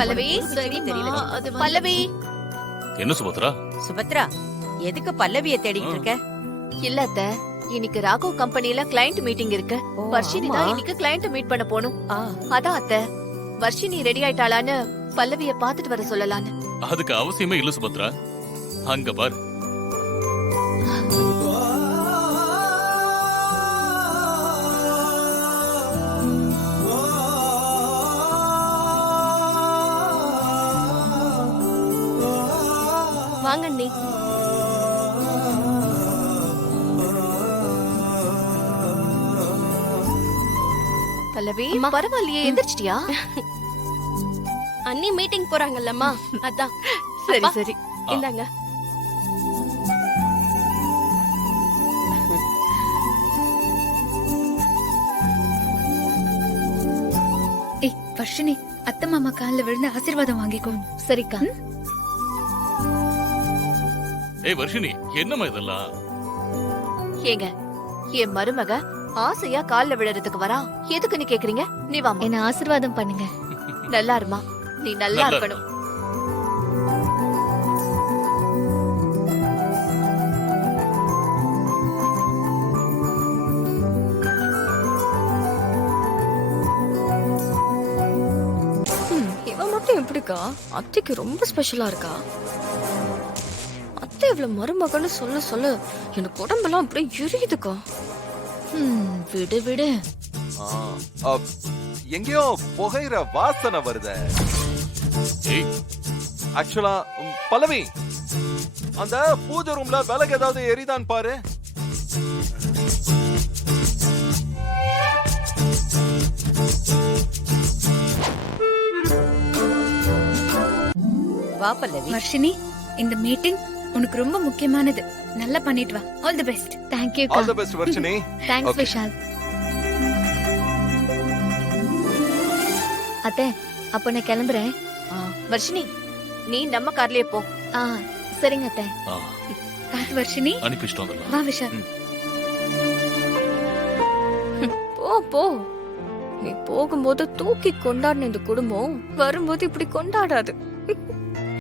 பல்லவி தெரியல. பல்லவி என்ன சுபத்ரா? சுபத்ரா, எதுக்கு பல்லவிய தேடிட்டு இருக்க? இல்ல அத்தை, இன்னைக்கு ராகவ் கம்பெனில கிளையண்ட் மீட்டிங் இருக்கு. ஓ, வர்ஷினி ஆமா. தான் இன்னைக்கு கிளையண்ட் மீட் பண்ண போணும். ஆ, அதான் அத்தை, வர்ஷினி ரெடி ஆயிட்டாளான்னு பல்லவிய பாத்துட்டு வர சொல்லலான்னு. அதுக்கு அவசியமே இல்ல சுபத்ரா. அங்க பாரு. வாங்க அண்ணி. பல்லவி பரவாயில்லையே, எந்திரிச்சிட்டியா? அண்ணி மீட்டிங் போறாங்கல்லம்மா, அதான். சரி அப்பா, சரி. இந்தாங்க. ஏய் வர்ஷினி, அத்தை மாமா கால்ல விழுந்து ஆசீர்வாதம் வாங்கிக்கோ. சரிக்கா. ஏய் வர்ஷினி, என்னம்மா இதெல்லாம்? ஏங்க, என் மருமக ஆசையா கால்ல விழறதுக்கு வரா, எதுக்குன்னு கேக்குறீங்க? நீ வாமா. என்ன ஆசீர்வாதம் பண்ணுங்க. நல்லா இருமா, நீ நல்லா நல்லா இருக்கணும். இவன் மட்டும் எப்படிக்கா அத்தைக்கு ரொம்ப ஸ்பெஷலா இருக்கா? அத்தை இவ்வளவு மருமகன்னு சொல்ல சொல்ல எனக்கு உடம்பெல்லாம் அப்படியே எரியுதுக்கா. விடு விடு. எங்கேயோ புகையிற வாசனை வருத. ஏய், ஆக்சுவலா பல்லவி, அந்த பூஜை ரூம்ல விளக்கு ஏதாவது எரிதான் பாரு. வா பல்லவி. வர்ஷினி, இந்த மீட்டிங் உனக்கு ரொம்ப முக்கியமானது. நல்லா பண்ணிட்டு வா. All the best. Thank you. All the best Varshini. Thanks Okay. Vishal. அத்தை, அப்ப நான் கிளம்புறேன். வர்ஷினி, நீ நம்ம கார்லயே போ. சரிங்க அத்தை. ஆ, பாத்து வர்ஷினி. அனுப்பிச்சிட்டு வந்துடலாம். வா விஷால். போ போ, நீ போகும்போது தூக்கி கொண்டாடின இந்த குடும்பம் வரும்போது இப்படி கொண்டாடாது.